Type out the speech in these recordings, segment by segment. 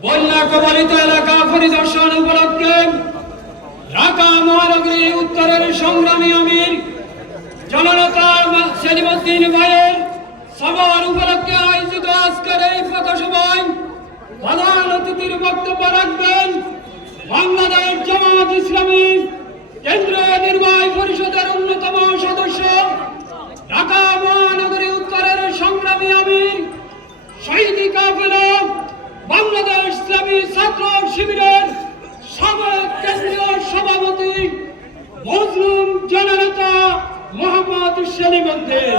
বন্যা কবলিত এলাকা পরিদর্শন উপলক্ষে ঢাকা মহানগরীর উত্তরের সংগ্রামী আমির জননেতা সেলিমউদ্দিন ভাইয়ের সভার উপলক্ষে আয়োজিত আজকের এই পথসভায় প্রধান অতিথির বক্তব্য রাখবেন বাংলাদেশ জামায়াত ইসলামী কেন্দ্রীয় নির্বাহী পরিষদের অন্যতম সদস্য ঢাকা মহানগরী উত্তরের সংগ্রামী আমির শহীদ কাফেলা বাংলাদেশ ইসলামী ছাত্র শিবিরের সাবেক কেন্দ্রীয় সভাপতি মজলুম জননেতা মোহাম্মদ সেলিমউদ্দিন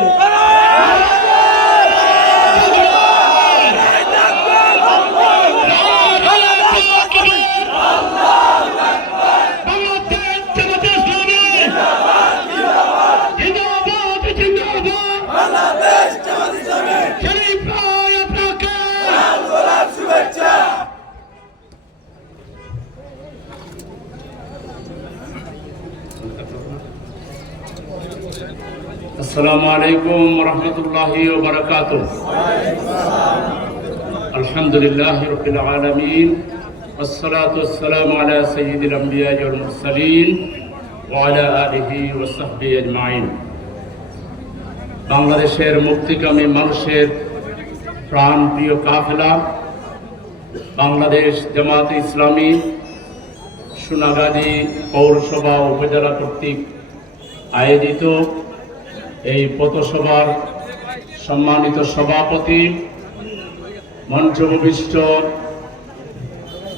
আসসালামু আলাইকুম ওয়া রাহমাতুল্লাহি ওয়া বারাকাতুহু। আলহামদুলিল্লাহি রাব্বিল আলামিন ওয়াসসালাতু ওয়াসসালামু আলা সাইয়্যিদিল আমবিয়া ওয়াল মুরসালিন ওয়া আলা আলিহি ওয়া সাহবিহি আজমাইন। বাংলাদেশের মুক্তিকামী মানুষের প্রাণপ্রিয় কাফেলা বাংলাদেশ জামায়াত ইসলামী সোনাগাজী পৌরসভা উপজেলা কর্তৃক আয়োজিত এই পথসভার সম্মানিত সভাপতি, মঞ্চভূমিষ্ঠ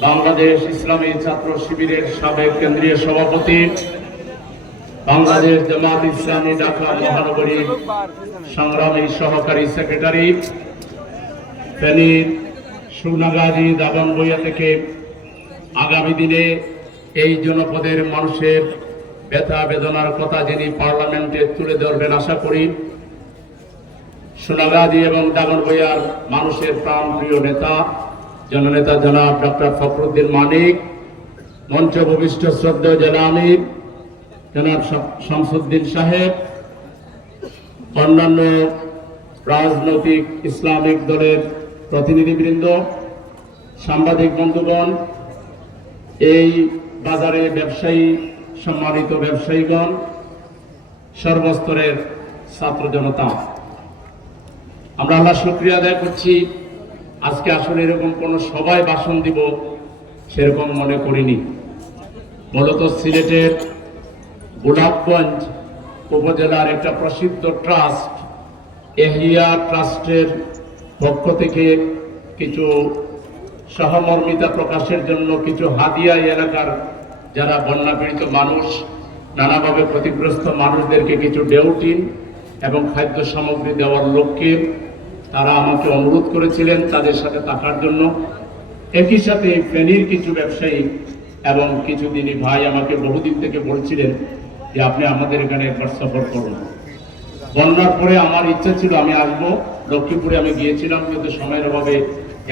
বাংলাদেশ ইসলামী ছাত্র শিবিরের সাবেক কেন্দ্রীয় সভাপতি, বাংলাদেশ জামায়াত ইসলামী ঢাকা মহানগরীর সংগ্রামী সহকারী সেক্রেটারি, ফেনীর সোনাগাজী দাগনভূঞা থেকে আগামী দিনে এই জনপদের মানুষের ব্যথা বেদনার কথা যিনি পার্লামেন্টে তুলে ধরবেন আশা করি, সোনাগাজী এবং দাগনভূঞার মানুষের প্রাণপ্রিয় নেতা জননেতা জনাব ডক্টর ফখরুদ্দিন মানিক, মঞ্চভূমিষ্ঠ শ্রদ্ধেয় জেলা আমির জনাব শামসুদ্দিন সাহেব, অন্যান্য রাজনৈতিক ইসলামিক দলের প্রতিনিধিবৃন্দ, সাংবাদিক বন্ধুগণ, এই বাজারে ব্যবসায়ী সম্মানিত ব্যবসায়ীগণ, সর্বস্তরের ছাত্র জনতা, আমরা আল্লাহ শুকরিয়া আদায় করছি। আজকে আসলে এরকম কোনো সভায় ভাষণ দিব সেরকম মনে করিনি। মূলত সিলেটের গোলাপগঞ্জ উপজেলার একটা প্রসিদ্ধ ট্রাস্ট এহিয়া ট্রাস্টের পক্ষ থেকে কিছু সহমর্মিতা প্রকাশের জন্য কিছু হাদিয়া এলাকার যারা বন্যা পীড়িত মানুষ, নানাভাবে ক্ষতিগ্রস্ত মানুষদেরকে কিছু ডেউটিন এবং খাদ্য সামগ্রী দেওয়ার লক্ষ্যে তারা আমাকে অনুরোধ করেছিলেন তাদের সাথে থাকার জন্য। একই সাথে ফেনীর কিছু ব্যবসায়ী এবং কিছু দিনই ভাই আমাকে বহুদিন থেকে বলছিলেন যে আপনি আমাদের এখানে একবার সফর করুন। বন্যার পরে আমার ইচ্ছা ছিল আমি আসবো, লক্ষ্মীপুরে আমি গিয়েছিলাম কিন্তু সময়ের অভাবে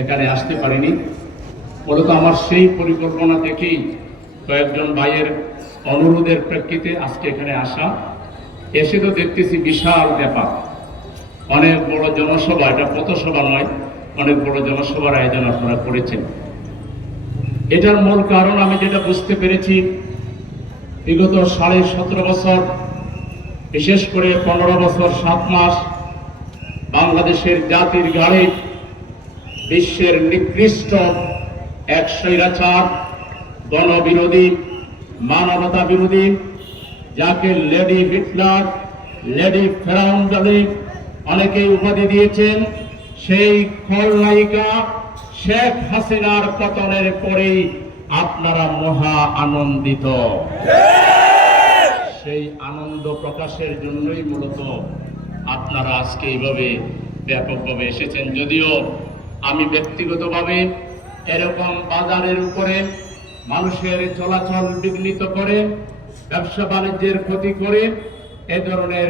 এখানে আসতে পারিনি। মূলত আমার সেই পরিকল্পনা থেকেই কয়েকজন ভাইয়ের অনুরোধের প্রেক্ষিতে আজকে এখানে আসা। এসে তো দেখতেছি বিশাল ব্যাপার, অনেক বড় জনসভা, এটা পথসভা নয়, অনেক বড় জনসভার আয়োজন আপনারা করেছেন। এটার মূল কারণ আমি যেটা বুঝতে পেরেছি, বিগত 17.5 বছর, বিশেষ করে 15 বছর 7 মাস বাংলাদেশের জাতির ঘাড়ে বিশ্বের নিকৃষ্ট এক স্বৈরাচার, গণবিরোধী, মানবতা বিরোধী, যাকে লেডি হিটলার, লেডি ফেরাউন বলে অনেকেই উপাধি দিয়েছেন, সেই খলনায়িকা শেখ হাসিনার পতনের পরেই আপনারা মহা আনন্দিত। সেই আনন্দ প্রকাশের জন্যই মূলত আপনারা আজকে এইভাবে ব্যাপকভাবে এসেছেন। যদিও আমি ব্যক্তিগতভাবে এরকম বাজারের উপরে মানুষের চলাচল বিঘ্নিত করে, ব্যবসা বাণিজ্যের ক্ষতি করে, এ ধরনের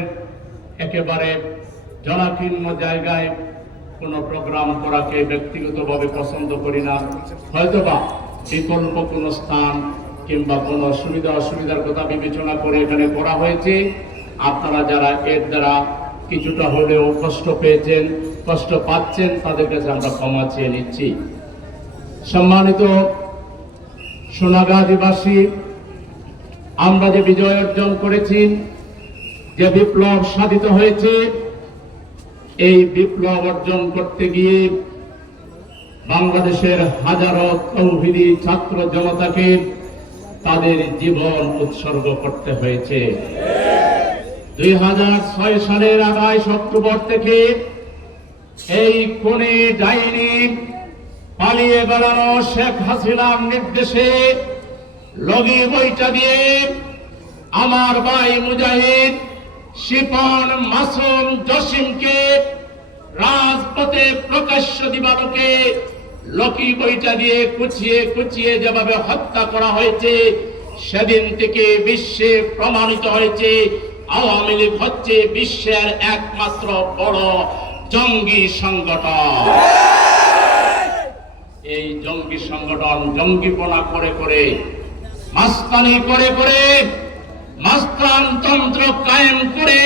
একেবারে জনাকীর্ণ জায়গায় কোনো প্রোগ্রাম করাকে ব্যক্তিগতভাবে পছন্দ করি না। হয়তোবা বিকল্প কোনো স্থান কিংবা কোনো সুবিধা অসুবিধার কথা বিবেচনা করে এখানে করা হয়েছে। আপনারা যারা এর দ্বারা কিছুটা হলেও কষ্ট পেয়েছেন, কষ্ট পাচ্ছেন, তাদের কাছে আমরা ক্ষমা চেয়ে নিচ্ছি। সম্মানিত সোনাগাজীবাসী, আমরা যে বিজয় অর্জন করেছি, যে বিপ্লব সাধিত হয়েছে, এই বিপ্লব অর্জন করতে গিয়ে বাংলাদেশের হাজারো তৌহিদি ছাত্র জনতাকে তাদের জীবন উৎসর্গ করতে হয়েছে। 2006 সালের 28 অক্টোবর থেকে এই খুনি ডাইনি পালিয়ে বেড়ানো শেখ হাসিনার নির্দেশে লগি বইটা দিয়ে আমার ভাই মুজাহিদ, শিপন, মাসুম, জসিমকে রাজপথে প্রকাশ্য দিবালোকে লগি বইটা দিয়ে কুচিয়ে কুচিয়ে যেভাবে হত্যা করা হয়েছে, সেদিন থেকে বিশ্বে প্রমাণিত হয়েছে আওয়ামী লীগ হচ্ছে বিশ্বের একমাত্র বড় জঙ্গি সংগঠন। এই জঙ্গি সংগঠন জঙ্গিপনা করে করে, মাস্তানি করে করে, মাস্তানতন্ত্র কায়েম করে,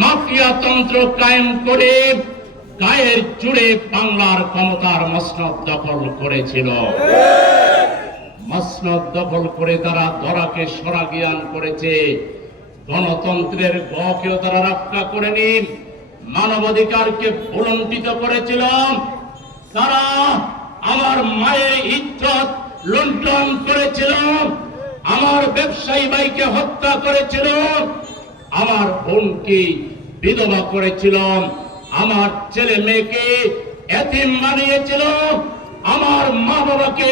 মাফিয়া তন্ত্র কায়েম করে গায়ের জুড়ে বাংলার ক্ষমতার মসনদ দখল করেছিল। মসনদ দখল করে তারা ধরাকে সরাগিয়ান করেছে। গণতন্ত্রের গকেও তারা রক্ষা করেনি, মানবাধিকারকে ভুলণ্ঠিত করেছিল। তারা আমার মায়ের ইজ্জত লুণ্ঠন করেছিল, আমার ব্যবসায়ী ভাইকে হত্যা করেছিল, আমার বোনকে বিধবা করেছিল, আমার ছেলে মেয়েকে এতিম বানিয়েছিল, আমার মা বাবাকে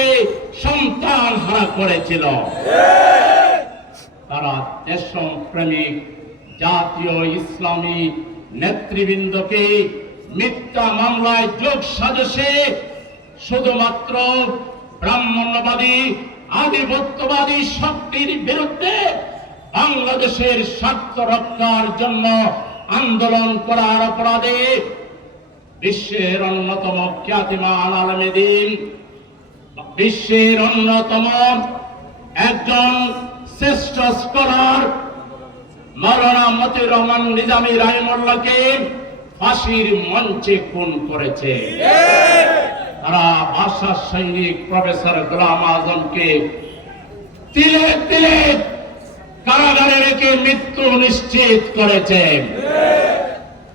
সন্তান হারা করেছিল। তারা দেশপ্রেমিক জাতীয় ইসলামী নেতৃবৃন্দকে মিথ্যা মামলায় যোগ সাজসে শুধুমাত্র ব্রাহ্মণ্যবাদী আধিপত্যবাদী শক্তির বিরুদ্ধে বাংলাদেশের স্বার্থ রক্ষার জন্য আন্দোলন করার অপরাধে বিশ্বের অন্যতম খ্যাতিমান আলেমদ্বীন, বিশ্বের অন্যতম একজন শ্রেষ্ঠ স্কলার মাওলানা মতিউর রহমান নিজামী রাহিমাহুল্লাহকে ফাঁসির মঞ্চে খুন করেছে। তারা ভাষা সৈনিক প্রফেসর গোলাম আজমকে তিলে তিলে কারাগারে রেখে মৃত্যু নিশ্চিত করেছে।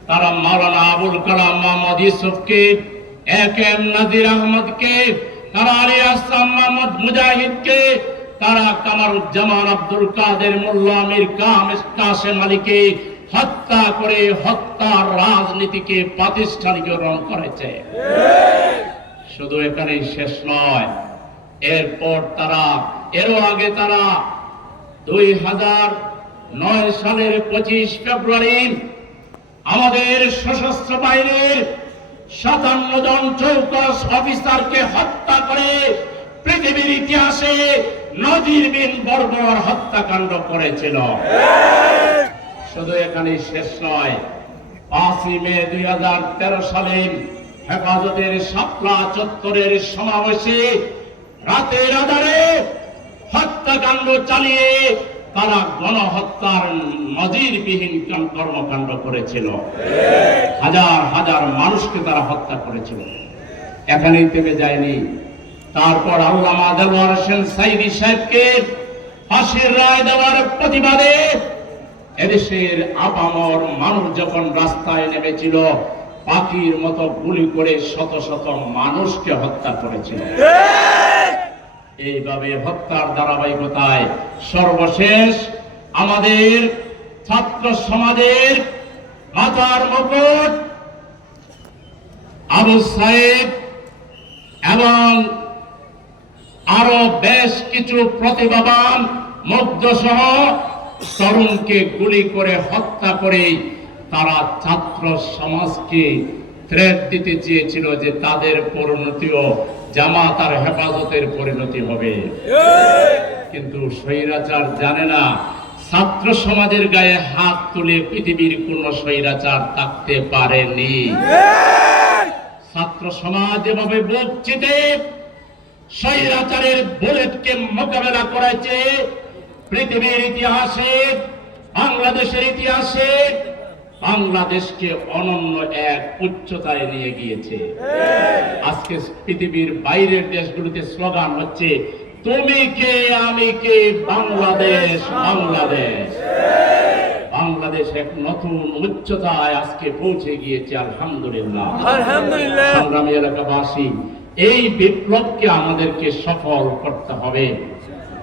তারা মাওলানা আবুল কালাম মোহাম্মদ ইউসুফকে, একেএম নাজির আহমদকে, তারা আলী আসলাম মোহাম্মদ মুজাহিদকে, তারা কামারুজ্জামান আব্দুল কাদের মোল্লা আমির কাসেম আলীকে হত্যা করে হত্যার রাজনীতিকে প্রাতিষ্ঠানিকরণ করেছে। শুধু এখানেই শেষ নয়, এরপর তারা এরও আগে তারা 2009 সালের 25 ফেব্রুয়ারি আমাদের সশস্ত্র বাহিনীর 57 জন চৌকস অফিসারকে হত্যা করে পৃথিবীর ইতিহাসে নজিরবিহীন বর্বর হত্যাকাণ্ড করেছিল। শুধু এখানেই শেষ নয়, 5 মে 2013 সালে হেফাজতের শাপলা চত্বরের সমাবেশে রাতের আধারে হত্যাকাণ্ড চালিয়ে তারা গণহত্যার নজিরবিহীন কর্মকাণ্ড করেছিল। হাজার হাজার মানুষকে তারা হত্যা করেছিল। এখানেই থেমে যায়নি। তারপর আল্লামা দেলোয়ার হোসেন সাইদি সাহেবকে ফাঁসির রায় দেওয়ার প্রতিবাদে এদেশের আপামর মানুষ যখন রাস্তায় নেমেছিল, পাখির মতো গুলি করে শত শত মানুষকে হত্যা করেছিল। এইভাবে হত্যার ধারাবাহিকতায় সর্বশেষ আমাদের ছাত্র সমাজের মাথার মুকুট আবু সাইদ এবং আরো বেশ কিছু প্রতিভাবান মুগ্ধ সহ তরুণকে গুলি করে হত্যা করে তারা ছাত্র সমাজকে থ্রেট দিতে চেয়েছিল যে তাদের পরিণতিও জামাত আর হেফাজতের পরিণতি হবে। কিন্তু স্বৈরাচার জানে না ছাত্র সমাজের গায়ে হাত তুলে পৃথিবীর কোন স্বৈরাচার থাকতে পারেনি। ছাত্র সমাজ যেভাবে বুক চিতে স্বৈরাচারের বুলেটকে মোকাবেলা করেছে, পৃথিবীর ইতিহাসে, বাংলাদেশের ইতিহাসে বাংলাদেশকে অনন্য এক উচ্চতায় নিয়ে গিয়েছে। আজকে পৃথিবীর বাইরের দেশগুলোতে স্লোগান হচ্ছে তুমি কে আমি কে বাংলাদেশ বাংলাদেশ। বাংলাদেশ এক নতুন উচ্চতায় আজকে পৌঁছে গিয়েছে, আলহামদুলিল্লাহ। আলহামদুলিল্লাহ। সংগ্রামী এলাকাবাসী, এই বিপ্লবকে আমাদেরকে সফল করতে হবে।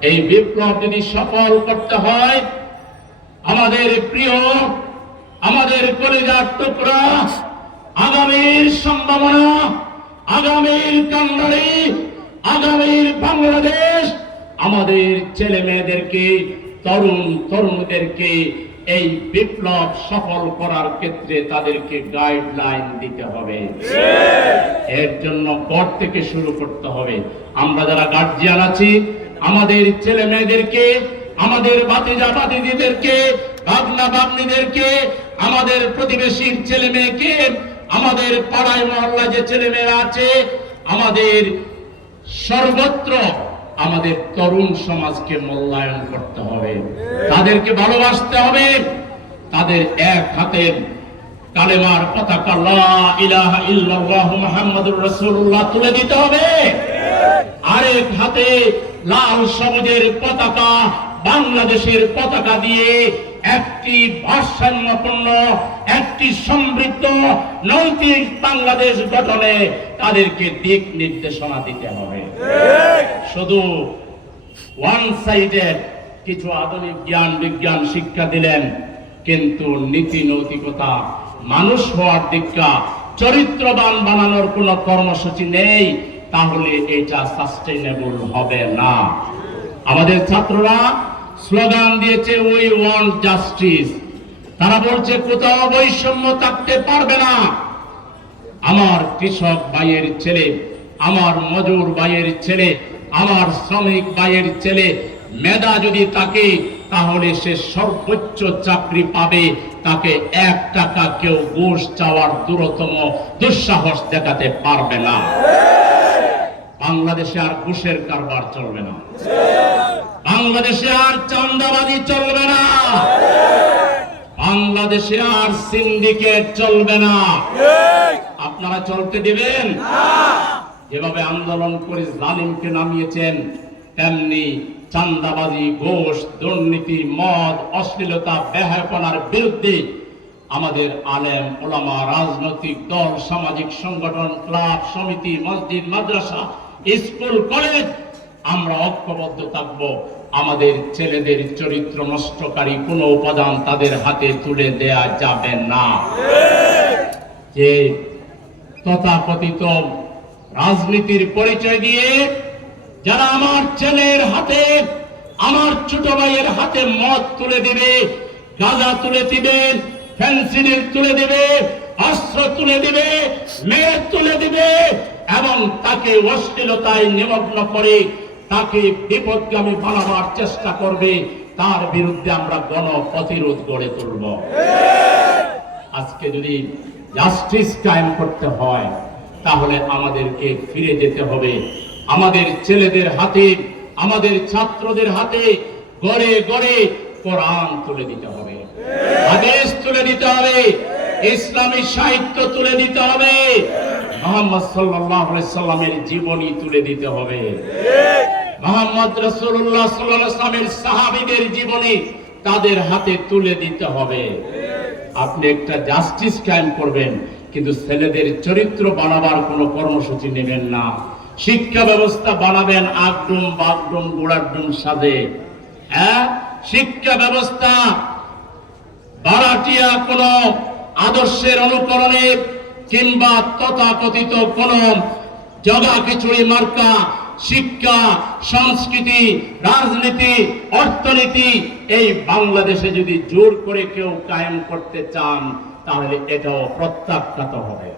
এই বিপ্লব যদি সফল করতে হয়, আমাদের প্রিয়, আমাদের কলিজার টুকরা, আগামীর সম্ভাবনা, আগামীর কান্ডারি, আগামীর বাংলাদেশ, আমাদের ছেলে মেয়েদেরকে, তরুণ তরুণীদেরকে এই বিপ্লব সফল করার ক্ষেত্রে তাদেরকে গাইডলাইন দিতে হবে। এর জন্য ঘর থেকে শুরু করতে হবে। আমরা যারা গার্জিয়ান আছি, আমাদের ছেলে মেয়েদেরকে, আমাদের ভাতিজা ভাতিজিদেরকে, ভাগনা ভাগ্নিদেরকে, আমাদের প্রতিবেশীর ছেলে মেয়েকে, আমাদের পাড়ায় মহল্লা যে ছেলে মেয়েরা আছে, আমাদের সর্বত্র আমাদের তরুণ সমাজকে মূল্যায়ন করতে হবে, তাদেরকে ভালোবাসতে হবে, তাদের এক হাতে কালেমার পতাকা লা ইলাহা ইল্লাল্লাহু মুহাম্মাদুর রাসূলুল্লাহ তুলে দিতে হবে, আরেক হাতে লাল সবুজের পতাকা, বাংলাদেশের পতাকা দিয়ে একটি ভারসাম্যপূর্ণ, একটি সমৃদ্ধ নৈতিক বাংলাদেশ গঠনে তাদেরকে দিক নির্দেশনা দিতে হবে। শুধু ওয়ান সাইডেড কিছু আধুনিক জ্ঞান বিজ্ঞান শিক্ষা দিলেন, কিন্তু নীতি নৈতিকতা, মানুষ হওয়ার দিকটা, চরিত্রবান বানানোর কোন কর্মসূচি নেই, তাহলে এটা সাস্টেইনেবল হবে না। আমাদের ছাত্ররা স্লোগান দিয়েছে উই ওয়ান্ট জাস্টিস। তারা বলছে কোথাও বৈষম্য থাকতে পারবে না। আমার কৃষক ভাইয়ের ছেলে, আমার মজুর ভাইয়ের ছেলে, আমার শ্রমিক ভাইয়ের ছেলে মেধা যদি থাকে, তাহলে সে সর্বোচ্চ চাকরি পাবে। তাকে 1 টাকা কেউ ঘুষ চাওয়ার দূরতম দুঃসাহস দেখাতে পারবে না। বাংলাদেশে আর ঘুষের কারবার চলবে না, বাংলাদেশে আর চাঁদাবাজি চলবে না, বাংলাদেশে আর সিন্ডিকেট চলবে না। আপনারা চলতে দিবেন? যেভাবে আন্দোলন করে জালিমকে নামিয়েছেন, তেমনি চাঁদাবাজি, ঘুষ, দুর্নীতি, মদ, অশ্লীলতা, বেহায়াপনার বিরুদ্ধে আমাদের আলেম ওলামা, রাজনৈতিক দল, সামাজিক সংগঠন, ক্লাব, সমিতি, মসজিদ, মাদ্রাসা, স্কুল, কলেজ আমরা ঐক্যবদ্ধ থাকব। আমাদের ছেলেদের চরিত্র নষ্টকারী কোন উপাদান তাদের হাতে তুলে দেয়া যাবে না। যে তথাকথিত রাজনীতির পরিচয় দিয়ে যারা আমার ছেলের হাতে, আমার ছোট ভাইয়ের হাতে মদ তুলে দিবে, গাঁজা তুলে দিবে, ফেন্সিডিল তুলে দিবে, অস্ত্র তুলে দিবে, মেয়ে তুলে দিবে এবং তাকে অশ্লীলতায় নিমগ্ন করে তাকে বিপদগামী বানাবার চেষ্টা করবে, তার বিরুদ্ধে আমরা গণ প্রতিরোধ গড়ে তুলব। আজকে যদি জাস্টিস কায়েম করতে হয়, তাহলে আমাদেরকে ফিরে যেতে হবে আমাদের ছেলেদের হাতে, আমাদের ছাত্রদের হাতে, গড়ে গড়ে কোরআন তুলে দিতে হবে, হাদিস তুলে দিতে হবে, ইসলামী সাহিত্য তুলে দিতে হবে, মুহাম্মদ সাল্লাল্লাহু আলাইহি সাল্লামের জীবনী তুলে দিতে হবে, মুহাম্মদ রাসূলুল্লাহ সাল্লাল্লাহু আলাইহি সাল্লামের সাহাবীদের জীবনী তাদের হাতে তুলে দিতে হবে। আপনি একটা জাস্টিস কায়েম করবেন, কিন্তু ছেলেদের চরিত্র বানাবার কোনো কর্মসূচি নেবেন না। শিক্ষা ব্যবস্থা বানাবেন আগডুম বাগডুম গোড়াডুম সাজে। শিক্ষা ব্যবস্থা বারাটিয়া কোন আদর্শের অনুকরণে কিংবা তথাকথিত কোন জগা খিচুড়ি মার্কা শিক্ষা, সংস্কৃতি, রাজনীতি, অর্থনীতি এই বাংলাদেশে যদি জোর করে কেউ কায়েম করতে চান, তাহলে এটাও প্রত্যাখ্যাত হবে।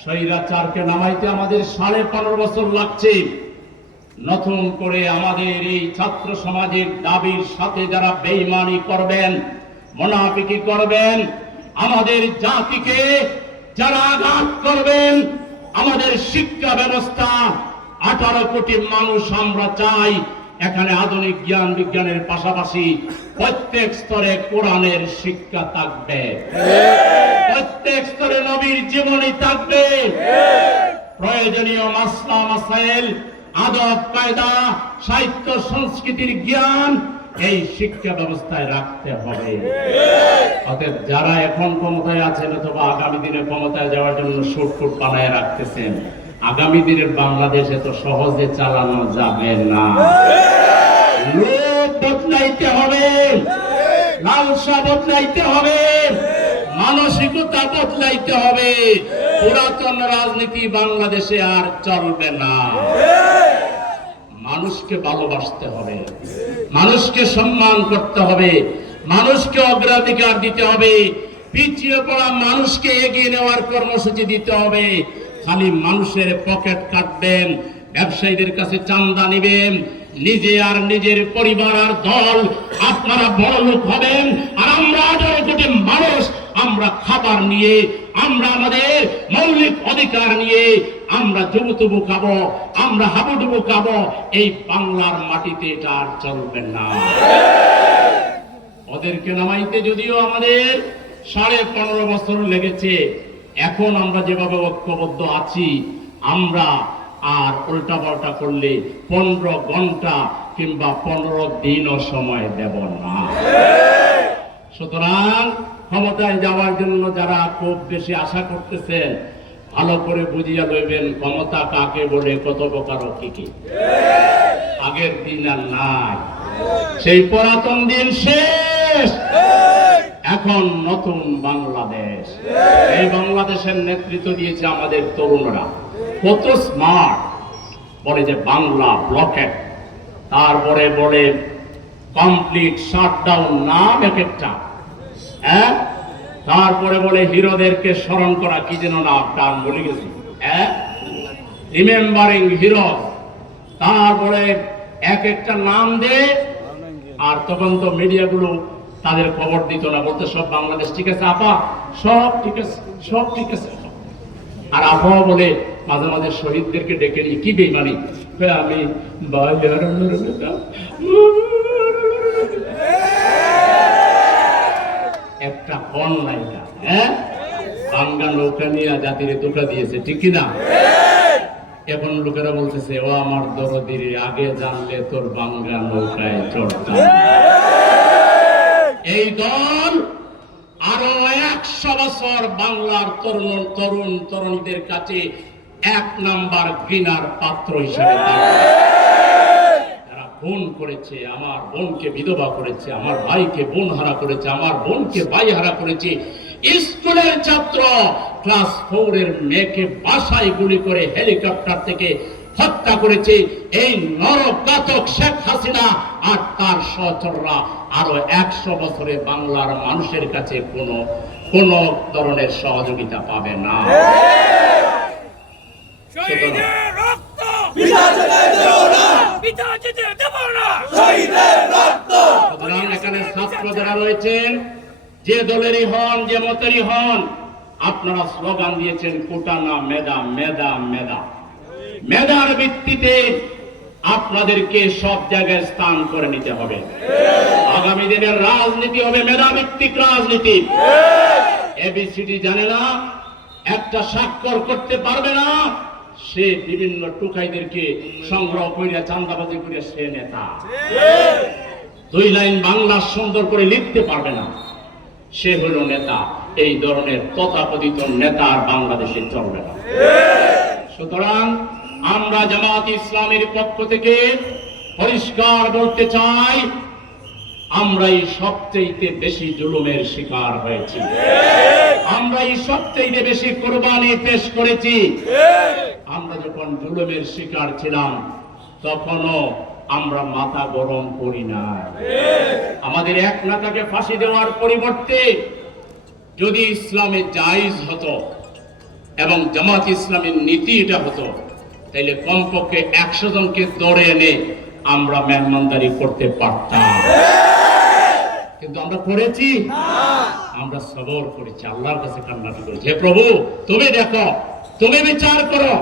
স্বৈরাচারকে নামাইতে আমাদের 15.5 বছর লাগছে। নতুন করে আমাদের এই ছাত্র সমাজের দাবির সাথে যারা বেঈমানি করবেন, মুনাফিকি করবেন, আমাদের জাতিকে যারা আঘাত করবেন, আমাদের শিক্ষা ব্যবস্থা 18 কোটি মানুষ আমরা চাই এখানে আধুনিক জ্ঞান বিজ্ঞানের পাশাপাশি প্রত্যেক স্তরে কোরআনের শিক্ষা থাকবে, প্রত্যেক স্তরে নবীর জীবনী থাকবে, প্রয়োজনীয় মাসলা মাসাইল, আদব কায়দা, সাহিত্য সংস্কৃতির জ্ঞান এই শিক্ষা ব্যবস্থায় রাখতে হবে। অতএব যারা এখন ক্ষমতায় আছেন অথবা আগামী দিনে ক্ষমতায় যাওয়ার জন্য শুটফুট বানায় রাখতেছেন, আগামী দিনের বাংলাদেশ এত সহজে চালানো যাবে না। লোভ বদলাইতে হবে, লালসা বদলাইতে হবে, মানসিকতা বদলাইতে হবে। পুরাতন রাজনীতি বাংলাদেশে আর চলবে না। মানুষকে ভালোবাসতে হবে, মানুষকে সম্মান করতে হবে, মানুষকে অগ্রাধিকার দিতে হবে, পিছিয়ে পড়া মানুষকে এগিয়ে নেওয়ার কর্মসূচি দিতে হবে। খালি মানুষের পকেট কাটবেন, ব্যবসায়ীদের কাছে চাঁদা নেবেন, নিজে আর নিজের পরিবার আর দল আপনারা বড় লোক হবেন, আর আমরা 18 কোটি মানুষ আমরা খাবার নিয়ে, আমরা আমাদের মৌলিক অধিকার নিয়ে আমরা জুবুতুবু খাবো, আমরা হাবুডুবু খাবো। এই বাংলার মাটিতে এটা আর চলবে না। ওদেরকে নামাইতে যদিও আমাদের 15.5 বছর লেগেছে, এখন আমরা যেভাবে ঐক্যবদ্ধ আছি, আমরা আর উল্টা পাল্টা করলে 15 ঘন্টা কিংবা 15 দিনও সময় দেব না। সুতরাং ক্ষমতায় যাওয়ার জন্য যারা খুব বেশি আশা করতেছেন, ভালো করে বুঝিয়া লইবেন ক্ষমতা কাকে বলে, কত প্রকার কি কি। আগের দিন আর নাই, সেই পুরাতন দিন শেষ, এখন নতুন বাংলাদেশ। এই বাংলাদেশের নেতৃত্ব দিয়েছে আমাদের তরুণরা, কত স্মার্ট। বলে যে বাংলা ব্লকেট, তারপরে বলে কমপ্লিট শাটডাউন, নাম এক একটা, হ্যাঁ, তারপরে বলে হিরোদেরকে স্মরণ করা, কি যেন না টার্ম বলে গেছি, হ্যাঁ, রিমেম্বারিং হিরো, তারপরে এক একটা নাম দে। আর তখন তো মিডিয়াগুলো তাদের খবর দিত না, বলতে সব বাংলাদেশ ঠিক আছে আপা, সব ঠিক আছে, সব ঠিক আছে। আর আপা বলে মাঝে মাঝে শহীদদেরকে ডেকে নিয়ে কি বেইমানি, আমি একটা অনলাইন, হ্যাঁ, বাংলা নৌকা নিয়ে জাতিরে ধোঁকা দিয়েছে, ঠিক কিনা? এখন লোকেরা বলতেছে, ও আমার দরদির, আগে জানলে তোর বাংলা নৌকায় চড়তাম। এই দল আরো 100 বছর বাংলার তরুণ তরুণীদের কাছে 1 নাম্বার ঘৃণার পাত্র হিসেবে থাকবে। যারা খুন করেছে, আমার বোনকে বিধবা করেছে, আমার ভাইকে বোন হারা করেছে, আমার বোনকে ভাই হারা করেছে, স্কুলের ছাত্র ক্লাস 4 এর মেয়েকে বাসায় গুলি করে হেলিকপ্টার থেকে হত্যা করেছে, এই নরঘাতক শেখ হাসিনা আর তার সহচররা আরো 100 বছরে বাংলার মানুষের কাছে কোন ধরনের সহযোগিতা পাবে না। এখানে ছাত্র যারা রয়েছেন, যে দলেরই হন, যে মতেরই হন, আপনারা স্লোগান দিয়েছেন কোটা না মেধা, মেধা মেধা। মেধার ভিত্তিতে আপনাদেরকে সব জায়গায় স্থান করে নিতে হবে। আগামী দিনের রাজনীতি হবে মেধাভিত্তিক রাজনীতি। এবিসিডি জানে না, একটা স্বাক্ষর করতে পারবে না, সে বিভিন্ন টুকাইদেরকে সংগ্রহ করিয়া চাঁদাবাজি করিয়া সে নেতা। 2 লাইন বাংলা সুন্দর করে লিখতে পারবে না, সে হলো নেতা। এই ধরনের তথাকথিত নেতা আর বাংলাদেশে চলবে না। সুতরাং আমরা জামাত ইসলামের পক্ষ থেকে পরিষ্কার বলতে চাই, আমরাই সবচেয়ে বেশি জুলুমের শিকার হয়েছি, আমরাই সবচেয়ে বেশি কোরবানি পেশ করেছি। আমরা যখন জুলুমের শিকার ছিলাম, তখনও আমরা মাথা গরম করি না। আমাদের এক নেতাকে ফাঁসি দেওয়ার পরিবর্তে যদি ইসলামে জায়েজ হতো এবং জামাত ইসলামের নীতি এটা হতো, তাইলে কমপক্ষে 100 জনকে ধরে এনে আমরা মেহমানদারি করতে পারতাম। কিন্তু আমরা করেছি, আমরা সবর করেছি, আল্লাহর কাছে কান্নাটি করেছি, হে প্রভু তুমি দেখো, তুমি বিচার করো।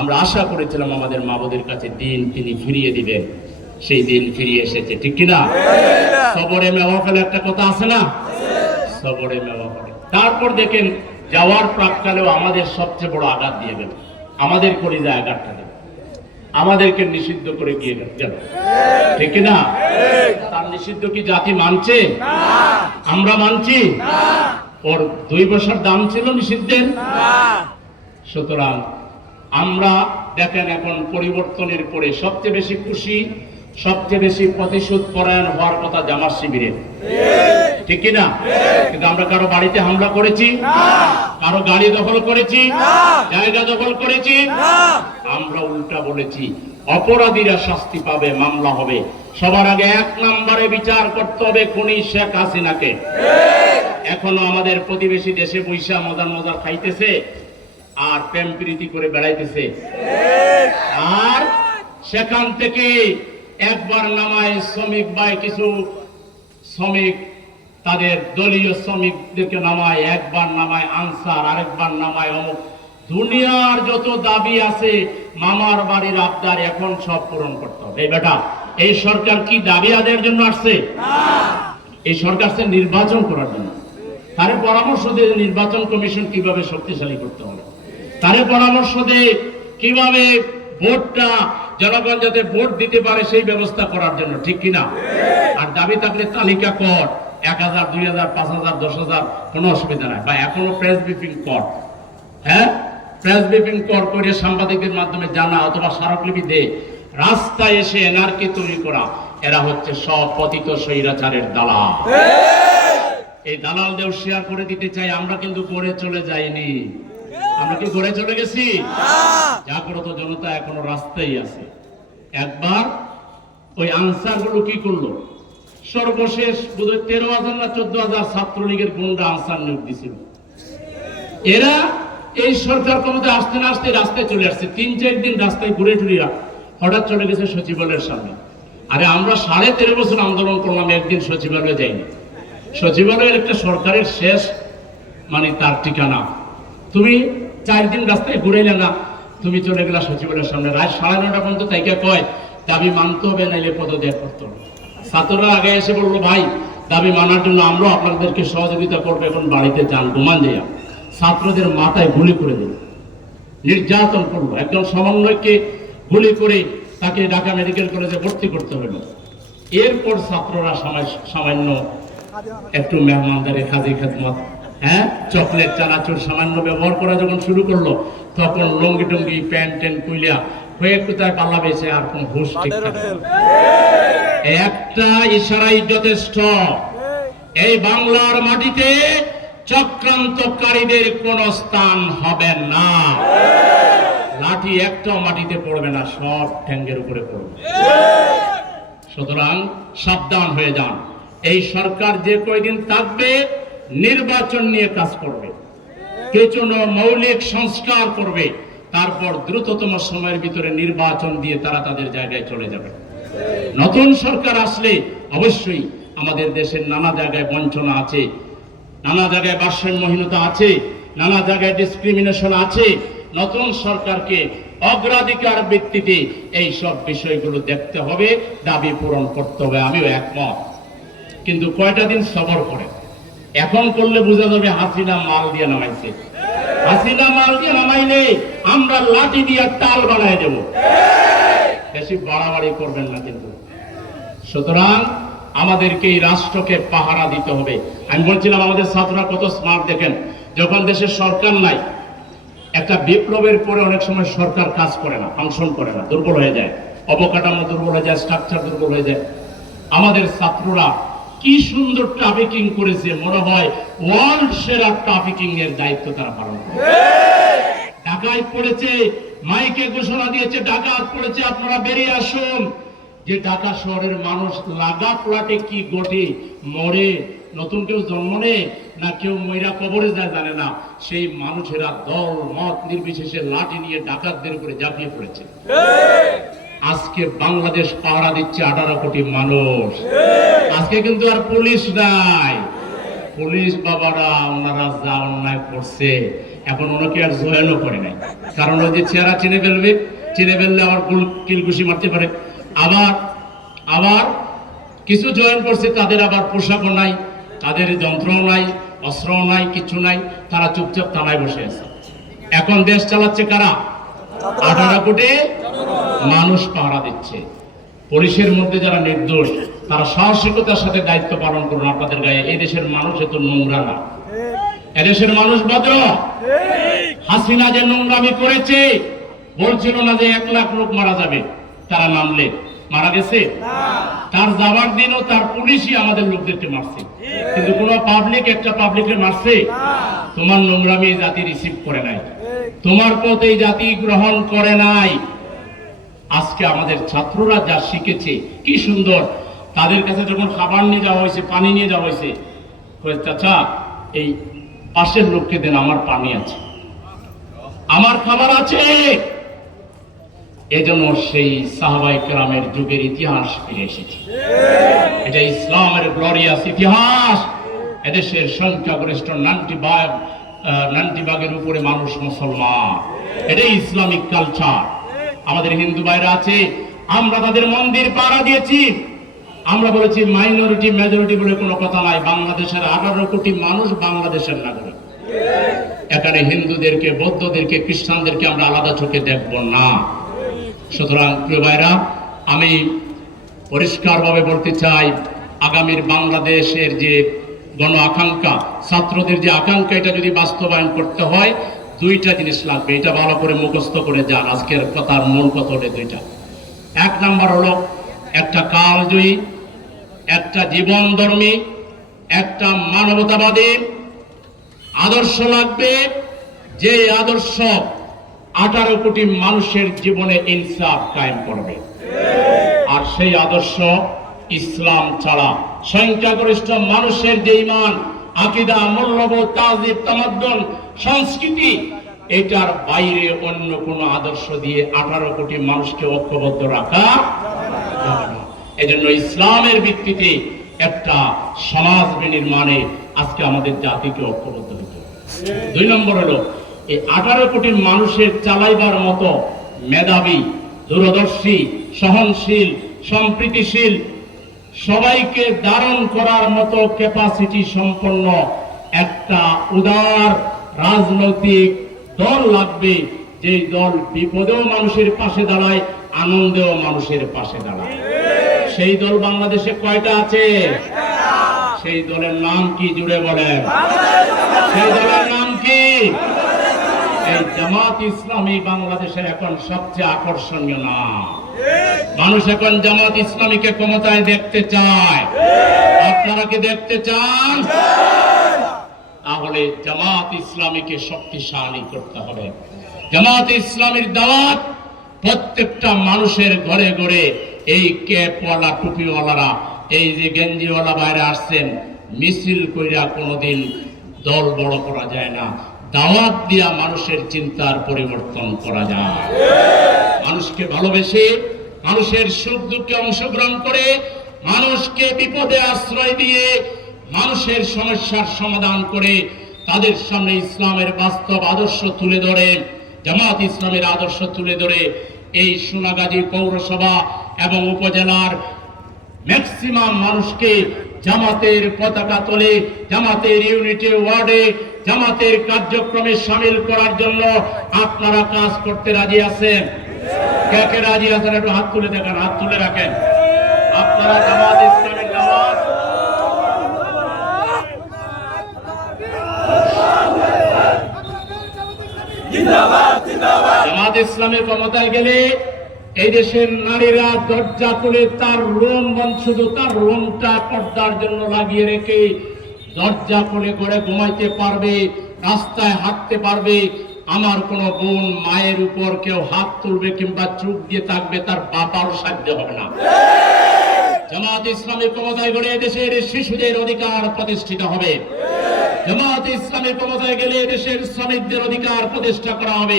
আমরা আশা করেছিলাম আমাদের মাবুদের কাছে দিন তিনি ফিরিয়ে দিবেন, সেই দিন ফিরিয়ে এসেছে, ঠিক কিনা? সবরে মেওয়া ফেলে একটা কথা আছে না, সবরে মেওয়া ফেলে। তারপর দেখেন যাওয়ার প্রাককালেও আমাদের সবচেয়ে বড় আঘাত দিয়ে গেল, আমাদের কলিজায় আঘাতটা দেবে, আমাদেরকে নিষিদ্ধ করে গিয়ে গেল, ঠিক কিনা? তার নিষিদ্ধ কি জাতি মানছে? আমরা মানছি? ওর 2 পয়সার দাম ছিল নিষিদ্ধের। সুতরাং আমরা দেখেন এখন পরিবর্তনের পরে সবচেয়ে বেশি খুশি, সবচেয়ে বেশি প্রতিশোধ পরায়ণ হওয়ার কথা জামাত শিবিরের, ঠিক কিনা? কিন্তু আমরা কারো বাড়িতে হামলা করেছি? কারো গাড়ি দখল করেছি? জায়গা দখল করেছি? আমরা উল্টা বলেছি অপরাধীরা শাস্তি পাবে, মামলা হবে। সবার আগে 1 নম্বরে বিচার করতে হবে খুনি শেখ হাসিনাকে। এখনো আমাদের প্রতিবেশী দেশে বৈশা মজার মজার খাইতেছে আর প্রেম প্রীতি করে বেড়াইতেছে, আর সেখান থেকে একবার নামায় শ্রমিক ভাই, কিছু শ্রমিক তাদের দলীয় শ্রমিকদেরকে নামায়, একবার নামায় আনসার, আরেকবার নামায় অমুক। দুনিয়ার যত দাবি আছে মামার বাড়ির আবদার এখন সব পূরণ করতে হবে। এই বেটা, এই সরকার কি দাবি আদায়ের জন্য আসছে? এই সরকার সে নির্বাচন করার জন্য। তারে পরামর্শ দিয়ে নির্বাচন কমিশন কিভাবে শক্তিশালী করতে হবে, তারে পরামর্শ দিয়ে কিভাবে ভোটটা জনগণ যাতে ভোট দিতে পারে সেই ব্যবস্থা করার জন্য, ঠিক কিনা? আর দাবি থাকলে তালিকা কর, 1000, 2000, 5000, 10000, কোনো অসুবিধা নাই। বা এখনো প্রেস ব্রিফিং কর, হ্যাঁ, প্রেস ব্রিফিং করে সাংবাদিকদের মাধ্যমে জানা অথবা স্মারকলিপি দে। রাস্তায় এসে এনআরকি তৈরি করা, এরা হচ্ছে সব পতিত স্বৈরাচারের দালাল। এই দালালদের শেয়ার করে দিতে চাই। আমরা কিন্তু গড়ে চলে যাইনি। আমরা কি গড়ে চলে গেছি? জাগ্রত জনতা এখনো রাস্তায় আছে। একবার ওই আনসার গুলো কি করলো, সর্বশেষ বোধহয় 13,000 না 14,000 ছাত্রলীগের গুন্ডা আনসার নিয়োগ দিছিল। এরা এই সরকার ক্ষমতায় আসতে না আসতে রাস্তায় চলে আসছে। 3-4 দিন রাস্তায় ঘুরে টুরিয়া হঠাৎ চলে গেছে সচিবালয়ের সামনে। আরে আমরা 13.5 বছর আন্দোলন করলাম, একদিন সচিবালয়ে যাইনি। সচিবালয়ের একটা সরকারের শেষ মানে তার ঠিকানা। তুমি 4 দিন রাস্তায় ঘুরাইলে না, তুমি চলে গেলা সচিবালয়ের সামনে। রাত 9:30 পর্যন্ত তাইকে কয় দাবি মানতে হবে, নাইলে পদত্যাগ করতে হবে। ছাত্ররা আগে এসে বললো, ভাই দাবি মানার জন্য আমরা আপনাদেরকে সহযোগিতা করবো, এখন বাড়িতে যান, ঘুমান যাইয়া। ছাত্রদের মাথায় গুলি করে দিল, নির্যাতন করলো। একজন সমন্বয়কে গুলি করে তাকে ঢাকা মেডিকেল কলেজে ভর্তি করতে হলো। এরপর ছাত্ররা সামান্য একটু মেহমানদারি, খাজি খেদমত, হ্যাঁ, চকলেট, চানাচুর সামান্য ব্যবহার করা যখন শুরু করলো, তখন লঙ্গি টঙ্গি প্যান্ট ট্যান্ট কুইলিয়া হয়ে কোথায় পাল্লা পেয়েছে, আর কোন হুঁশ ঠিক একটা ইশারাই যথেষ্ট। এই বাংলার মাটিতে চক্রান্তকারীদের কোন স্থান হবে না। লাঠি একটাও মাটিতে পড়বে না, সব ঠ্যাঙ্গের উপরে পড়বে। সুতরাং সাবধান হয়ে যান। এই সরকার যে কয়দিন থাকবে নির্বাচন নিয়ে কাজ করবে, কিছু মৌলিক সংস্কার করবে, তারপর দ্রুততম সময়ের ভিতরে নির্বাচন দিয়ে তারা তাদের জায়গায় চলে যাবে। নতুন সরকার আসলে অবশ্যই আমাদের দেশের নানা জায়গায় বঞ্চনা আছে, নানা জায়গায় ভারসাম্যহীনতা আছে, নানা জায়গায় ডিসক্রিমিনেশন আছে। নতুন সরকারকে অগ্রাধিকার ভিত্তিতে এই সব বিষয়গুলো দেখতে হবে, দাবি পূরণ করতে হবে, আমিও একমত। কিন্তু কয়টা দিন সবর করে, এখন করলে বোঝা যাবে হাসিনা মাল দিয়ে নামাইছে। হাসিনা মাল দিয়ে নামাইলে আমরা লাঠি দিয়ে টাল বানায় দেব। বেশি বাড়াবাড়ি করবেন না কিন্তু। সুতরাং আমাদেরকে এই রাষ্ট্রকে পাহারা দিতে হবে। আমি বলছিলাম আমাদের ছাত্ররা কত স্মার্ট দেখেন, যখন দেশের সরকার নাই, একটা বিপ্লবের পরে অনেক সময় সরকার কাজ করে না, ফাংশন করে না, দুর্বল হয়ে যায়, অবকাঠামো দুর্বল হয়ে যায়, স্ট্রাকচার দুর্বল হয়ে যায়। আমাদের ছাত্ররা কি সুন্দর ট্রাফিকিং করেছে, মনে হয় ওয়ার্ল্ড সেরা ট্রাফিকিং এর দায়িত্ব তারা পালন করে। ডাকাত পড়েছে, মাইকে ঘোষণা দিয়েছে ডাকাত পড়েছে, আপনারা বেরিয়ে আসুন। যে ঢাকা শহরের মানুষ লাগা প্লাটে কি ঘটে, মরে, নতুন কেউ জন্ম নেয় না কেউ ময়রা কবরে যায় জানে না, সেই মানুষেরা দল মত নির্বিশেষে লাঠি নিয়ে ডাকাতদের উপরে ঝাঁপিয়ে পড়েছে। আজকে বাংলাদেশ পাহারা দিচ্ছে 18 কোটি মানুষ। আজকে কিন্তু আর পুলিশ নাই। পুলিশ বাবারা ওনারা যা অন্যায় করছে এখন ওনাকে আর জয়েনও করে নাই, কারণ ওই যে চেহারা চিনে ফেলবে, চিনে ফেললে আবার কিলঘুষি মারতে পারে। আবার আবার কিছু জয়েন করছে, তাদের আবার পোশাকও নাই, তাদের যন্ত্রও নাই, অস্ত্রও নাই, কিছু নাই, তারা চুপচাপ থানায় বসে আছে। এখন দেশ চালাচ্ছে কারা? 18 কোটি মানুষ পাহারা দিচ্ছে। পুলিশের মধ্যে যারা নির্দোষ, তারা সাহসিকতার সাথে দায়িত্ব পালন করুন আপনাদের গায়ে। এই দেশের মানুষ এত নোংরা না, এদেশের মানুষ ভদ্র। হাসিনা যে নোংরামি করেছে, বলছিল না যে 1 লাখ লোক মারা যাবে, তারা নামলে মারা গেছে? তার যাওয়ার দিনও তার পুলিশই আমাদের লোকদেরকে মারছে, কিন্তু কোন পাবলিক একটা পাবলিকের মারছে? তোমার নোংরামি এই জাতি রিসিভ করে নাই, তোমার পথ এই জাতি গ্রহণ করে নাই। আজকে আমাদের ছাত্ররা যা শিখেছে কি সুন্দর, তাদের কাছে যখন খাবার নিয়ে যাওয়া হয়েছে, পানি নিয়ে যাওয়া হয়েছে, চাচা এই পাশের লোককে দেন, আমার পানি আছে, আমার খাবার আছে। এজন্য সেই সাহাবায়ে কেরামের যুগের ইতিহাস ফিরে এসেছে। এটা ইসলামের গ্লোরিয়াস ইতিহাস। এদেশের সংখ্যাগরিষ্ঠ 90 ভাগের উপরে মানুষ মুসলমান। এটাই ইসলামিক কালচার। আমাদের হিন্দু ভাইরা আছে, আমরা তাদের মন্দির পাহারা দিয়েছি। আমরা বলেছি মাইনরিটি মেজরিটি বলে কোনো কথা নাই। বাংলাদেশের 18 কোটি মানুষ বাংলাদেশের নাগরিক। এখানে হিন্দুদেরকে, বৌদ্ধদেরকে, খ্রিস্টানদেরকে আমরা আলাদা চোখে দেখব না। সুতরাং প্রিয় ভাইরা, আমি পরিষ্কারভাবে বলতে চাই, আগামীর বাংলাদেশের যে গণ আকাঙ্ক্ষা, ছাত্রদের যে আকাঙ্ক্ষা, এটা যদি বাস্তবায়ন করতে হয় 2টা জিনিস লাগবে। এটা ভালো করে মুখস্থ করে যান। আজকের কথার মূল কথা হলো 2টা। 1 নাম্বার হলো একটা কালজয়ী, একটা জীবনধর্মী, একটা মানবতাবাদী আদর্শ লাগবে, যে আদর্শ 18 কোটি মানুষের জীবনে ইনসাফ কায়েম করবে। আর সেই আদর্শ ইসলাম ছাড়া সংখ্যাগরিষ্ঠ মানুষের যে ঈমান, আকীদা, মূল্যবোধ, তাহজিব, তামাদ্দুন, সংস্কৃতি, এটার বাইরে অন্য কোন আদর্শ দিয়ে 18 কোটি মানুষকে ঐক্যবদ্ধ রাখা যাবে না। এজন্য ইসলামের ভিত্তিতে একটা সমাজ বিনির্মাণে আজকে আমাদের জাতিকে ঐক্যবদ্ধ হতে হবে। 2 নম্বর হলো এই 18 কোটি মানুষের চালাইবার মতো মেধাবী, দূরদর্শী, সহনশীল, সম্প্রীতিশীল, সবাইকে ধারণ করার মতো ক্যাপাসিটি সম্পন্ন একটা উদার রাজনৈতিক দল লাগবে, যে দল বিপদেও মানুষের পাশে দাঁড়ায়, আনন্দেও মানুষের পাশে দাঁড়ায়। সেই দল বাংলাদেশে কয়টা আছে? সেই দলের নাম কি? জুড়ে বলেন। সেই দলের নাম কি? এই জামাত ইসলামী বাংলাদেশের এখন সবচেয়ে আকর্ষণীয় নাম। মানুষ এখন জামাত ইসলামীকে ক্ষমতায় দেখতে চায়। আপনারা কি দেখতে চান? তাহলে জামাত ইসলামীকে শক্তিশালী করতে হবে। জামাত ইসলামীর দাওয়াত প্রত্যেকটা মানুষের ঘরে ঘরে। এই ক্যাপওয়ালা, টুপিওয়ালারা, এই যে গেঞ্জিওয়ালা বাইরে আসছেন, মিছিল কইরা কোনোদিন দল বড় করা যায় না। দাওয়াত দিয়া মানুষের চিন্তার পরিবর্তন করা যায়। মানুষকে ভালোবেসে, মানুষের সুখ দুঃখে অংশগ্রহণ করে, মানুষকে বিপদে আশ্রয় দিয়ে, মানুষের সমস্যার সমাধান করে, তাদের সামনে ইসলামের বাস্তব আদর্শ তুলে ধরে, জামাত ইসলামের আদর্শ তুলে ধরে এই সোনাগাজী পৌরসভা এবং উপজেলার ম্যাক্সিমাম মানুষকে জামাতের পতাকা তোলে, জামাতের ইউনিটি ওয়ার্ডে, জামাতের কার্যক্রমে সামিল করার জন্য আপনারা কাজ করতে রাজি আছেন? কে কে রাজি আছেন? একটু হাত তুলে দেখান, হাত তুলে রাখেন। আপনারা জামাত ইসলামের দাওয়াত, জামাত ইসলামের ক্ষমতায় গেলে এই দেশের নারীরা দরজা খুলে তার রুম শুধু তার রুমটা পর্দার জন্য লাগিয়ে রেখে দরজা খুলে ঘরে ঘুমাইতে পারবে, রাস্তায় হাঁটতে পারবে। আমার কোন বোন মায়ের উপর কেউ হাত তুলবে কিংবা চোখ দিয়ে থাকবে, তার বাবারও সাধ্য হবে না। জামাত ইসলামের ক্ষমতায় গেলে দেশের শিশুদের অধিকার প্রতিষ্ঠিত হবে। জামাত ইসলামের ক্ষমতায় গেলে দেশের শ্রমিকদের অধিকার প্রতিষ্ঠা করা হবে।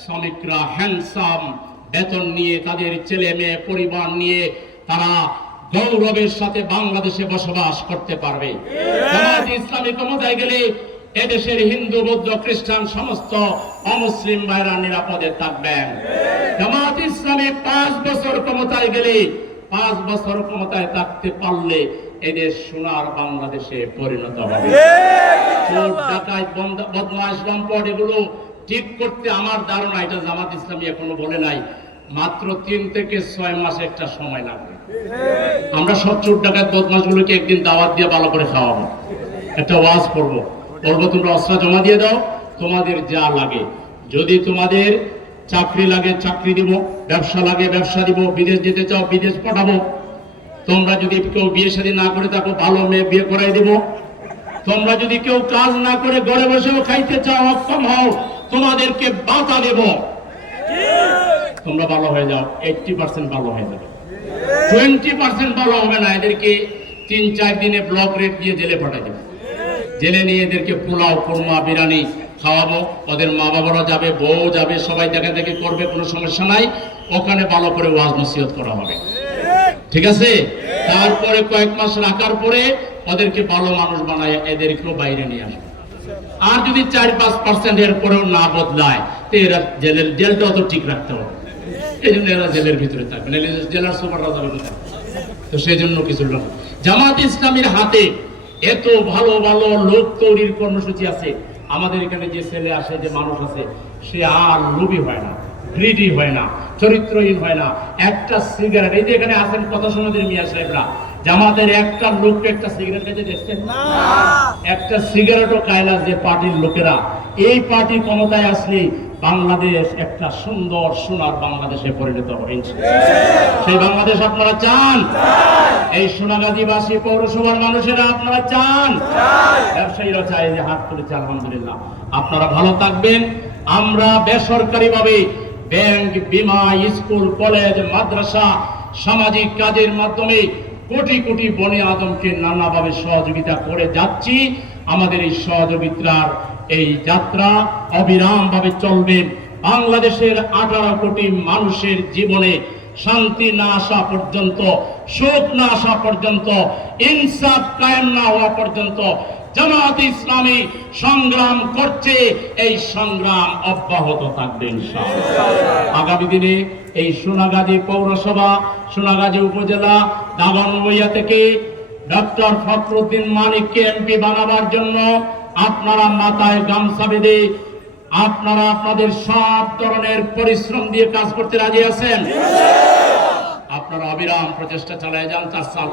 শ্রমিকরা হ্যান্ডসাম বেতন নিয়ে, তাদের ছেলে মেয়ে পরিবার নিয়ে তারা গৌরবের সাথে বাংলাদেশে বসবাস করতে পারবে। জামাত ইসলামী ক্ষমতায় গেলে এদেশের হিন্দু, বৌদ্ধ, খ্রিস্টান সমস্ত অমুসলিম ভাইরা নিরাপদে থাকবেন। জামাত ইসলামী 5 বছর ক্ষমতায় গেলে 5 বছর ক্ষমতায় থাকতে পারলে এদের সোনার বাংলাদেশে পরিণত হবে। চোর ডাকাত বদমাশ লম্পট এগুলো ঠিক করতে আমার ধারণা, এটা জামাত ইসলামী এখনো বলে নাই, মাত্র 3 থেকে 6 মাস একটা সময় লাগবে। আমরা সব চোর ডাকাত বদমাশগুলোকে একদিন দাওয়াত দিয়ে ভালো করে খাওয়াবো, একটা ওয়াজ করবো, বলবো তোমরা অস্ত্র জমা দিয়ে দাও, তোমাদের যা লাগে, যদি তোমাদের চাকরি লাগে চাকরি দিব, ব্যবসা লাগে ব্যবসা দিব, বিদেশ যেতে চাও বিদেশ পাঠাবো, তোমরা যদি কেউ বিয়ে শাদী না করে থাকো ভালো মেয়ে বিয়ে করাই দিব, তোমরা যদি কেউ কাজ না করে ঘরে বসেও খাইতে চাও অক্ষম হও তোমাদেরকে বাধা দেব, তোমরা ভালো হয়ে যাও। 80% ভালো হয়ে যাবে, 20% ভালো হবে না, এদেরকে 3-4 দিনে ব্লক রেট দিয়ে জেলে পাঠাই দেবো। জেলে নিয়ে এদেরকে পোলাও কোরমা বিরিয়ানি খাওয়াবো, ওদের মা বাবারা যাবে, বউ যাবে, সবাই দেখা দেখি করবে, কোনো সমস্যা নাই। ওখানে ভালো করে ওয়াজ নসিহত করা হবে, ঠিক আছে? তারপরে কয়েক মাস রাখার পরে ওদেরকে ভালো মানুষ বানায় এদেরকেও বাইরে নিয়ে আসবে। আর যদি 4-5% এর পরেও না বদলায় তো এরা জেলটাও তো ঠিক রাখতে হবে, এই জন্য এরা জেলের ভিতরে থাকবে, জেলার সুপাররা যাবে কোথায়? তো সেই জন্য কিছু লোক জামাত ইসলামীর হাতে এত ভালো ভালো লোক তৈরির কর্মসূচি আছে। আমাদের এখানে যে ছেলে আসে, যে মানুষ আছে, সে আর লোভী হয় না, গ্রিডি হয় না, চরিত্রহীন হয় না। একটা সিগারেট, এই যে এখানে আছেন কথা সমাজের মিয়া সাহেবরা, জামাতের একটা লোককে একটা সিগারেট খেতে দেখছেন না? একটা সিগারেটও খায় না যে পার্টির লোকেরা। এই পার্টি ক্ষমতায় আসলে বাংলাদেশ একটা সুন্দর সোনার বাংলাদেশে পরিণত হবে। সেই বাংলাদেশ আপনারা চান? এই সোনাগাজীবাসী পৌরসভার মানুষেরা আপনারা চান? ব্যবসায়ীরা চায়, যে হাত তুলেছে আলহামদুলিল্লাহ। আপনারা ভালো থাকবেন। আমরা বেসরকারি ভাবে ব্যাংক, বীমা, স্কুল, কলেজ, মাদ্রাসা, সামাজিক কাজের মাধ্যমে কোটি কোটি বনি আদমকে নানাভাবে সহযোগিতা করে যাচ্ছি। আমাদের এই সহযোগিতার এই যাত্রা অবিরাম ভাবে চলবে। বাংলাদেশের 18 কোটি মানুষের জীবনে শান্তি না আসা পর্যন্ত, সুখ না আসা পর্যন্ত, ইনসাফ কায়েম না হওয়া পর্যন্ত জামাত ইসলামী সংগ্রাম করছে। এই সংগ্রাম অব্যাহত থাকবে ইনশাআল্লাহ। আগামী দিনে এই সোনাগাজী পৌরসভা, সোনাগাজী উপজেলা, দাগনভূঞা থেকে ডক্টর ফখরুদ্দিন মানিককে এমপি বানাবার জন্য আপনারা মাথায় গামছা বেঁধে আপনারা আপনাদের সব ধরনের পরিশ্রম দিয়ে কাজ করতে রাজি আছেন? আপনারা অবিরাম প্রচেষ্টা চালিয়ে যান। তার সাল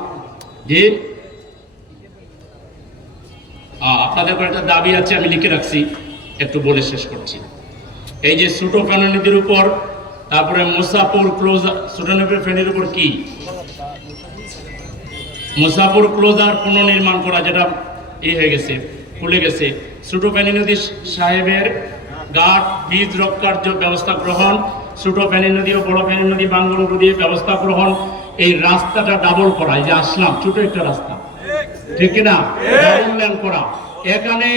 যে আপনাদের একটা দাবি আছে, আমি লিখে রাখছি, একটু বলে শেষ করছি। এই যে ছোট ফেনী উপর, তারপরে মুসাপুর ক্লোজার, ছোট ফেনীর উপর কি মুসাপুর ক্লোজার পুনর্নির্মাণ করা, যেটা হয়ে গেছে, খুলে গেছে। ছোট ফেনী নদী সাহেবের ঘাট বীজ রক্ষার ব্যবস্থা গ্রহণ, ছোট ফেনী নদী ও বড় ফেনী নদী বাঙ্গন নদীর ব্যবস্থা গ্রহণ। এই রাস্তাটা ডাবল করা, এই যে আসলাম ছোট একটা রাস্তা, ঠিক না? ডাবল লেন করা। এখানে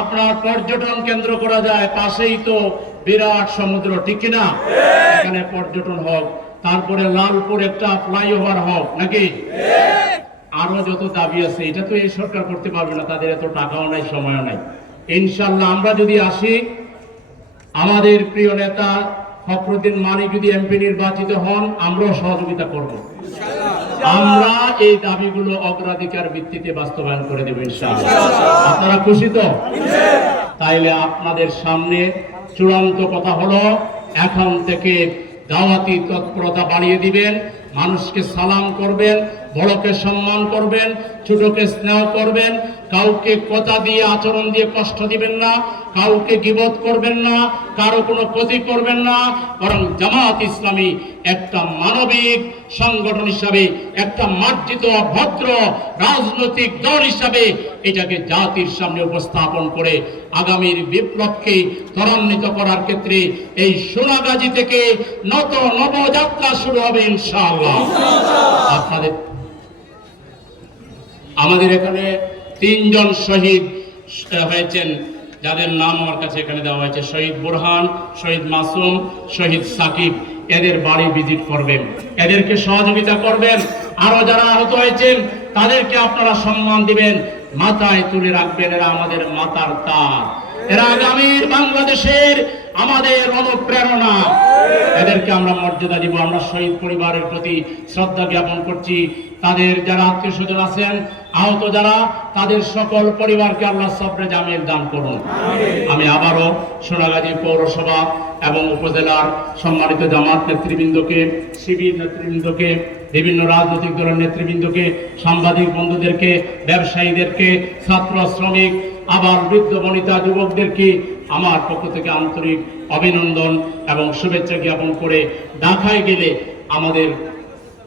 আপনার পর্যটন কেন্দ্র করা যায়, পাশেই তো বিরাট সমুদ্র, ঠিক না? এখানে পর্যটন হোক। তারপরে লালপুর একটা ফ্লাইওভার হোক, নাকি? আরো যত দাবি আছে, এটা তো এই সরকার করতে পারবে না, তাদের এত টাকাও নাই, সময়ও নাই। ইনশাল্লাহ আমরা যদি আসি, আমাদের প্রিয় নেতা ফখরুদ্দিন মানিক যদি এমপি নির্বাচিত হন, আমরাও সহযোগিতা করব। আমরা এই দাবিগুলো অগ্রাধিকার ভিত্তিতে বাস্তবায়ন করে দেব ইনশাআল্লাহ। আপনারা খুশি তো? তাইলে আপনাদের সামনে চূড়ান্ত কথা হলো, এখন থেকে দাওয়াতি তৎপরতা বাড়িয়ে দিবেন, মানুষকে সালাম করবেন, বড়কে সম্মান করবেন, ছোটকে স্নেহ করবেন, কাউকে কথা দিয়ে আচরণ দিয়ে কষ্ট দিবেন না, কাউকে গীবত করবেন না, কারো কোনো ক্ষতি করবেন না। বরং জামাত ইসলামী একটা মানবিক সংগঠন হিসাবে, একটা মার্জিত ভদ্র রাজনৈতিক দল হিসাবে এটাকে জাতির সামনে উপস্থাপন করে আগামীর বিপ্লবকে ত্বরান্বিত করার ক্ষেত্রে এই সোনাগাজী থেকে নবযাত্রা শুরু হবে ইনশাআল্লাহ। আপনাদের আমাদের এখানে 3 জন শহীদ হয়েছেন, যাদের নাম আমার কাছে এখানে দেওয়া হয়েছে। শহীদ বুরহান, শহীদ মাসুম, শহীদ সাকিব। এদের বাড়ি ভিজিট করবেন, এদেরকে সহযোগিতা করবেন। আরো যারা আহত হয়েছেন তাদেরকে আপনারা সম্মান দিবেন, মাথায় তুলে রাখবেন। এরা আমাদের মাতার তার, এরা আগামীর বাংলাদেশের আমাদের অনুপ্রেরণা। এদেরকে আমরা মর্যাদা দিব। আমরা শহীদ পরিবারের প্রতি শ্রদ্ধা জ্ঞাপন করছি। তাদের যারা আত্মীয় স্বজন আছেন, আহত যারা, তাদের সকল পরিবারকে আল্লাহ সবরে জামিল দান করুন। আমি আবারও সোনাগাজী পৌরসভা এবং উপজেলার সম্মানিত জামাত নেতৃবৃন্দকে, শিবির নেতৃবৃন্দকে, বিভিন্ন রাজনৈতিক দলের নেতৃবৃন্দকে, সাংবাদিক বন্ধুদেরকে, ব্যবসায়ীদেরকে, ছাত্র শ্রমিক, আবার বৃদ্ধ বনিতা যুবকদেরকে আমার পক্ষ থেকে আন্তরিক অভিনন্দন এবং শুভেচ্ছা জ্ঞাপন করে ঢাকায় গেলে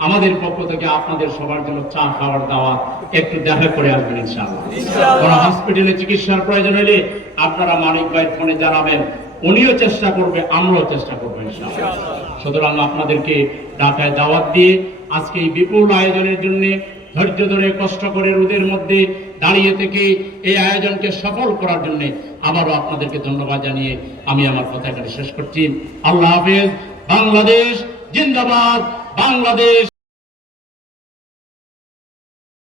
আমাদের পক্ষ থেকে আপনাদের সবার জন্য চা খাওয়ার দাওয়াত, একটু দেখা করে আসবেন ইনশাআল্লাহ। কোনো হসপিটালে চিকিৎসার প্রয়োজন হলে আপনারা মানিক ভাইয়ের ফোনে জানাবেন, উনিও চেষ্টা করবে, আমরাও চেষ্টা করবো ইনশাআল্লাহ। সুতরাং আপনাদেরকে ঢাকায় দাওয়াত দিয়ে আজকে এই বিপুল আয়োজনের জন্য ধৈর্য ধরে কষ্ট করে রোদের মধ্যে দাঁড়িয়ে থেকে এই আয়োজনকে সফল করার জন্য আবারও আপনাদেরকে ধন্যবাদ জানিয়ে আমি আমার কথা এখানে শেষ করছি। আল্লাহ হাফেজ। বাংলাদেশ জিন্দাবাদ। বাংলাদেশ